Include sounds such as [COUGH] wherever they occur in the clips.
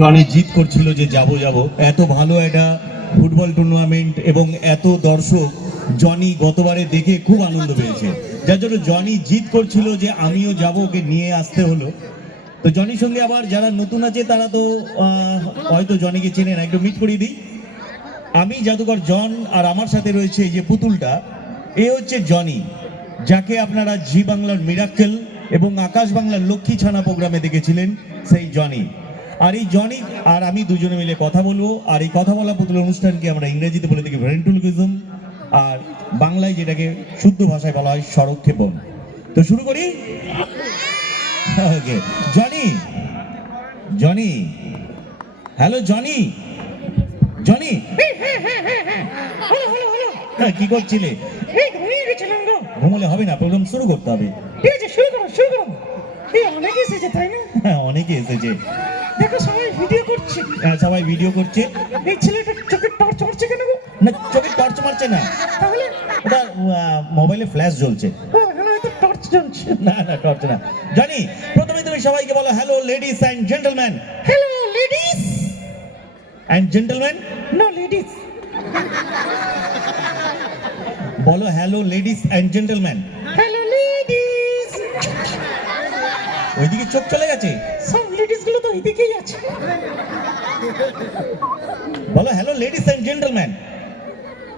Johnny জিত করছিল যে যাব যাব। এত ভালো একটা ফুটবল টুর্নামেন্ট এবং এত দর্শক জনি গতবারে দেখে খুব আনন্দ পেয়েছে। যার জন্য জনি জিত করছিল যে আমিও যাব, ওকে নিয়ে আসতে হলো। তো জনির সঙ্গে আবার যারা নতুন আছে, তারা তো হয়তো জনিকে চেনে না। একটু মিট করিয়ে দিই। আমি, জাদুকর জন আর আমার সাথে রয়েছে এই যে পুতুলটা। এ হচ্ছে জনি, যাকে আপনারা জি বাংলার মিরাক্কেল এবং আকাশ বাংলার লক্ষ্মী ছানা প্রোগ্রামে দেখেছিলেন, সেই জনি। আর এই জনি আর আমি দুজনে মিলে কথা বলব। আর এই কথা বলা পুতুল অনুষ্ঠানকে আমরা ইংরেজিতে বলে থাকি ভেন্টুলিজম আর বাংলায় যেটাকে শুদ্ধ ভাষায় বলা হয় সরক্ষেপণ তো শুরু করি? Okay Johnny Johnny hello Johnny Johnny. হ্যাঁ, কি করছিলে? ঘুমলে হবে না প্রোগ্রাম শুরু করতে হবে। ঠিক আছে শুরু করো শুরু করো। অনেক এসেছে তাই না? হ্যাঁ অনেকে এসেছে। দেখো সবাই ভিডিও করছে। হ্যাঁ, সবাই ভিডিও করছে। এই ছেলেটা টর্চ মারছে কেন না চোখে টর্চ মারছে না। তাহলে ওটা মোবাইলে ফ্ল্যাশ জ্বলছে। ও এখানে হয়তো টর্চ জ্বলছে। না না টর্চ না। জানি প্রথমে তুমি সবাইকে বলো hello ladies and gentleman hello ladies and gentleman no ladies বলো hello ladies and gentleman hello ladies ওইদিকে চোখ চলে গেছে? সব এদিকেই আছে। বলো hello ladies and gentleman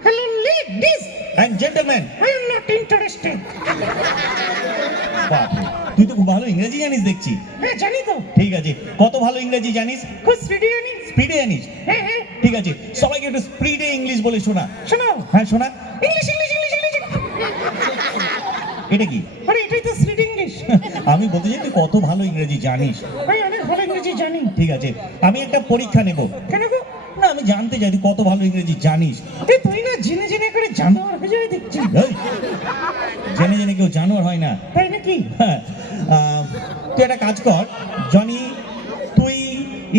hello ladies and gentleman I'm not interested তুই তো খুব ভালো ইংরেজি জানিস দেখছি। হ্যাঁ জানি তো। ঠিক আছে কত ভালো ইংরেজি জানিস? খুব রেডিয়ানি স্পিডে জানিস? হ্যাঁ হ্যাঁ। ঠিক আছে সবাইকে একটু স্পিডে ইংলিশ বলে শোনা। শোনো। হ্যাঁ শোনা। ইংলিশ ইংলিশ ইংলিশ ইংলিশ এটা কি? আরে এটাই তো স্ট্রিট ইংলিশ আমি বলতে চাই তুই কত ভালো ইংরেজি জানিস। জানি? ঠিক আছে। আমি একটা পরীক্ষা নেব। কেন গো? না আমি জানতে চাই তুই কত ভালো ইংরেজি জানিস? তুই না জেনে জেনে করে জানোয়ার হয়ে যাবে দেখছি। জেনে জেনে কেউ জানোয়ার হয় না। তাই নাকি? হ্যাঁ, তুই একটা কাজ কর জনি তুই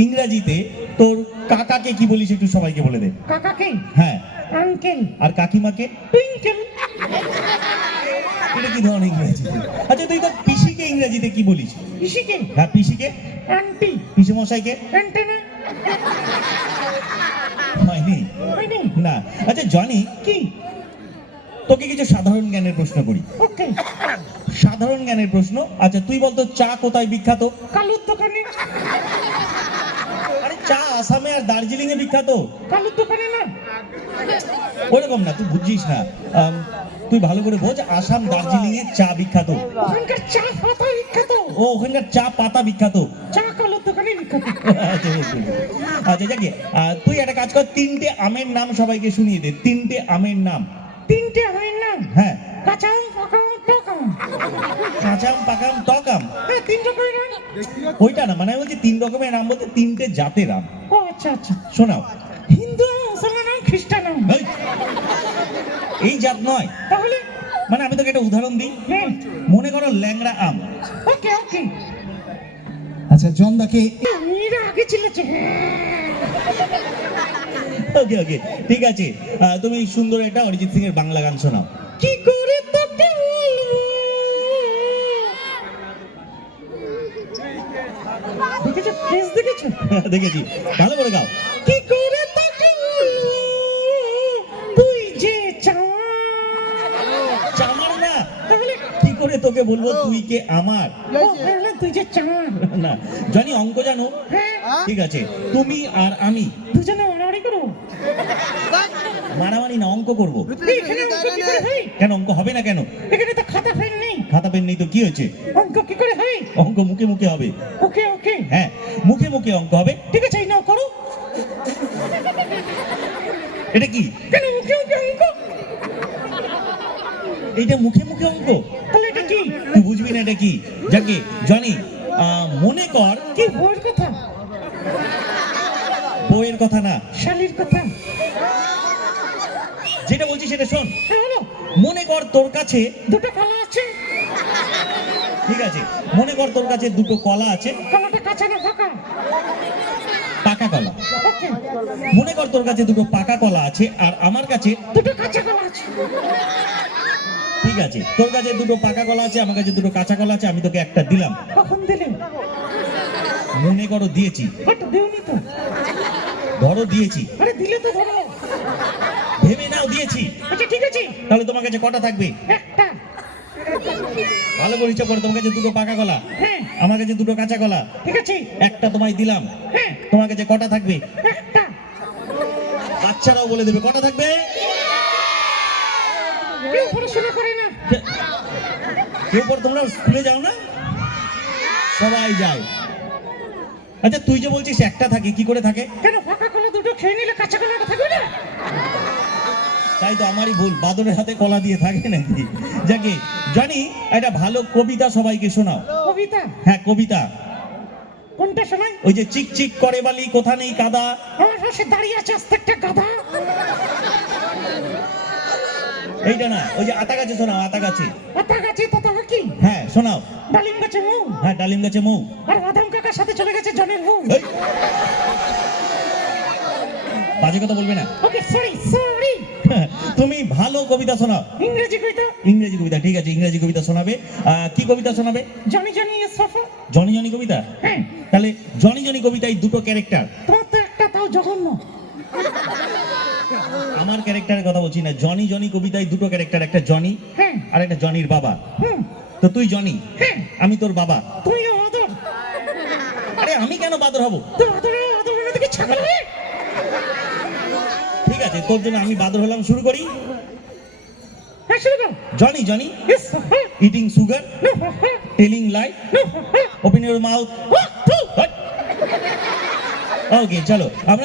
ইংরাজিতে তোর কাকাকে কি বলিস একটু সবাইকে বলে দে। কাকাকে? হ্যাঁ। আঙ্কেল। আর কাকিমাকে? টুইঙ্কেল এটা কি ধরনের ইংরেজি? আচ্ছা তুই তোর পিসিকে ইংরেজিতে কি বলিস? পিসিকে। হ্যাঁ পিসিকে? আন্টি পিসি মশাইকে অ্যান্টেনা হয়নি? হয়নি। না। আচ্ছা জনি কি? তোকে কিছু সাধারণ জ্ঞানের প্রশ্ন করি। ওকে। সাধারণ জ্ঞানের প্রশ্ন? আচ্ছা তুই বলতো চা কোথায় বিখ্যাত? কালুর দোকানে। চা আসামে আর দার্জিলিং এ বিখ্যাত? কালুর দোকানে না? ওরকম না তুই বুঝছিস না। তুই ভালো করে বোঝ আসাম দার্জিলিং এর চা বিখ্যাত। ওখানকার চা পাতা বিখ্যাত। ও ওখানকার চা পাতা বিখ্যাত। চা কালুর দোকানে বিখ্যাত। আচ্ছা যাকে তুই একটা কাজ কর তিনটে আমের নাম সবাইকে শুনিয়ে দে তিনটে আমের নাম। তিনটে আমের নাম? হ্যাঁ। কাঁচা আম কাঁচাম পাকাম টকাম। হ্যাঁ তিন রকমের আম ওইটা না মানে বলছি তিন রকমের আম বলতে তিনটে জাতের আম ও আচ্ছা আচ্ছা। শোনাও। হিন্দু আম মুসলমান আম খ্রিস্টান আম এই, জাত নয়। তাহলে? মানে আমি তোকে একটা উদাহরণ দিই। হ্যাঁ। মনে করো ল্যাংড়া আম। ওকে ওকে। আচ্ছা জনদাকে মেয়েরা আগে চিল্লাচ্ছে ওকে ওকে ঠিক আছে। তুমি সুন্দর এটা অরিজিৎ সিং এর বাংলা গান শোনাও। কি করে তোকে বলব? দেখেছ দেখেছ? [LAUGHS] দেখেছি। ভালো করে গাও। কি করে তোকে তুই যে চামার না। তাহলে কি করে তোকে বলব? তুই কে? আমার। তুই যে চাওয়া না। জানি অঙ্ক জানো? হ্যাঁ। ঠিক আছে। তুমি আর আমি। দুজনে মারামারি করো। মারামারি না অঙ্ক করব। কেন অঙ্ক হবে না কেন? এখানে তো খাতা ফেন নেই। খাতা পেন নেই তো কি হয়েছে? অঙ্ক কি করে হয়? অঙ্ক মুখে মুখে হবে। ওকে ওকে। হ্যাঁ। মুখে মুখে অঙ্ক হবে। ঠিক আছে এই নাও করো। এটা কি? কেন মুখে মুখে অঙ্ক? এইটা মুখে মুখে অঙ্ক? তাহলে এটা কি? তুই বুঝবি না এটা কি? যাকে জানি মনে কর কি বউয়ের কথা? বইয়ের কথা না। শালির কথা? যেটা বলছি সেটা শোন। হ্যাঁ মনে কর তোর কাছে দুটো কলা আছে। ঠিক আছে। মনে কর তোর কাছে দুটো কলা আছে। পাকা? কলা। মনে কর তোর কাছে দুটো পাকা কলা আছে আর আমার কাছে দুটো কাঁচা কলা আছে। ঠিক আছে। তোর কাছে দুটো পাকা কলা আছে আমার কাছে দুটো কাঁচা কলা আছে আমি তোকে একটা দিলাম। কখন দিলেন? মনে করো দিয়েছি। ধরো দিয়েছি। আরে দিলে তো ধরো। ভেবে নাও দিয়েছি। আচ্ছা ঠিক আছে। তাহলে তোমার কাছে কটা থাকবে? একটা। ভালো করে হিসাব করো তোমার কাছে দুটো পাকা কলা হ্যাঁ। আমার কাছে দুটো কাঁচা কলা ঠিক আছে। একটা তোমায় দিলাম। হ্যাঁ। তোমার কাছে কটা থাকবে? একটা। বাচ্চারাও বলে দেবে কটা থাকবে? কেউ পড়াশোনা করে না। কেউ পর তোমরা স্কুলে যাও না? সবাই যায়। আচ্ছা তুই যে বলছিস একটা থাকে কি করে থাকে? কেন ফাঁকা কলা দুটো খেয়ে নিলে কাঁচা কলাটা থাকবে না? তাই তো আমারই ভুল। বাদরের হাতে কলা দিয়ে থাকে নাকি? যাকে জানি একটা ভালো কবিতা সবাইকে শোনাও। কবিতা? হ্যাঁ কবিতা। কোনটা শোনাই? ওই যে চিক চিক করে বালি কোথা নেই কাদা। পাশে দাঁড়িয়ে আছে আস্তে একটা গাধা। এইটা না ওই যে আতা গাছে শোনাও আতা গাছে। আতা গাছে তত কি? হ্যাঁ শোনাও। ডালিম গাছে মৌ। হ্যাঁ ডালিম গাছে মৌ। আর বাদাম কাকার সাথে চলে গেছে জনের এই! বাজে কথা বলবে না। ওকে সরি সরি [LAUGHS] তুমি ভালো কবিতা শোনাও। ইংরেজি কবিতা। ইংরেজি কবিতা ঠিক আছে ইংরেজি কবিতা শোনাবে। কি কবিতা শোনাবে? জনি জনি সফা জনি জনি কবিতা? হ্যাঁ। তাহলে জনি জনি কবিতায় দুটো ক্যারেক্টার। তোমার তো একটা তাও জঘন্য। আমার ক্যারেক্টারের কথা বলছি না জনি জনি কবিতায় দুটো ক্যারেক্টার একটা জনি হ্যাঁ। আর একটা জনির বাবা। হুম। তো তুই জনি হ্যাঁ। আমি তোর বাবা। আদর আরে আমি কেন বাদর হব? তোর আদর আদর দেখি ছাগল ঠিক আছে তোর জন্য আমি বাদর হলাম শুরু করি। হ্যাঁ Johnny Johnny eating sugar telling lie open your mouth okay চলো আমরা